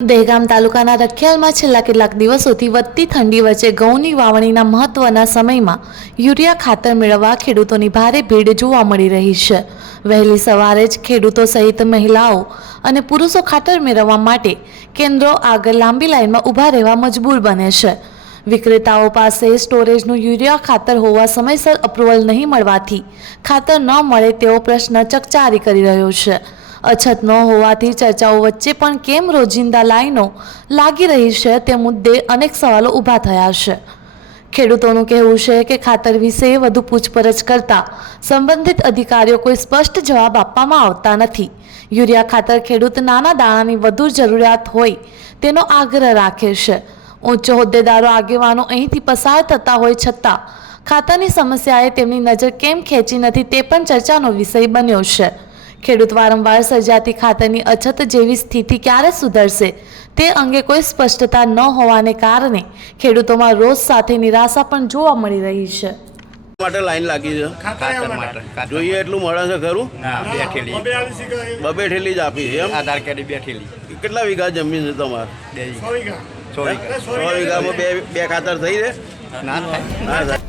દહેગામ તાલુકાના રખિયાલમાં છેલ્લા કેટલાક દિવસોથી વધતી ઠંડી વચ્ચે ઘઉંની વાવણીના મહત્વના સમયમાં યુરિયા ખાતર મેળવવા ખેડૂતોની ભારે ભીડ જોવા મળી રહી છે। વહેલી સવારે જ ખેડૂતો સહિત મહિલાઓ અને પુરુષો ખાતર મેળવવા માટે કેન્દ્રો આગળ લાંબી લાઇનમાં ઊભા રહેવા મજબૂર બને છે। વિક્રેતાઓ પાસે સ્ટોરેજનું યુરિયા ખાતર હોવા સમયસર અપ્રુવલ નહીં મળવાથી ખાતર ન મળે તેવો પ્રશ્ન ચકચારી કરી રહ્યો છે। અછત ન હોવાથી ચર્ચાઓ વચ્ચે પણ કેમ રોજિંદા લાઈનો લાગી રહી છે તે મુદ્દે અનેક સવાલો ઊભા થયા છે। ખેડૂતોનું કહેવું છે કે ખાતર વિશે વધુ પૂછપરછ કરતા સંબંધિત અધિકારીઓ કોઈ સ્પષ્ટ જવાબ આપવામાં આવતા નથી। યુરિયા ખાતર ખેડૂત નાના દાણાની વધુ જરૂરિયાત હોય તેનો આગ્રહ રાખે છે। ઉચ્ચ હોદ્દેદારો આગેવાનો અહીંથી પસાર થતા હોય છતાં ખાતરની સમસ્યાએ તેમની નજર કેમ ખેંચી નથી તે પણ ચર્ચાનો વિષય બન્યો છે। ખેડૂત વારંવાર સર્જાતી ખાતરની અછત જેવી સ્થિતિ ક્યારે સુધરશે તે અંગે કોઈ સ્પષ્ટતા ન હોવાને કારણે ખેડૂતોમાં રોષ સાથે નિરાશા પણ જોવા મળી રહી છે। માટે લાઈન લાગી છે ખાતર માટે જોઈએ એટલું મળે છે ખરું? ના, બે થેલી બબે ઠેલી જ આપી છે એમ? આધાર કાર્ડ બે થેલી કેટલા વીઘા જમીન છે તમારે? 100 વીઘા 100 વીઘા 100 વીઘામાં બે ખાતર થઈ રહે? ના થાય ના થાય।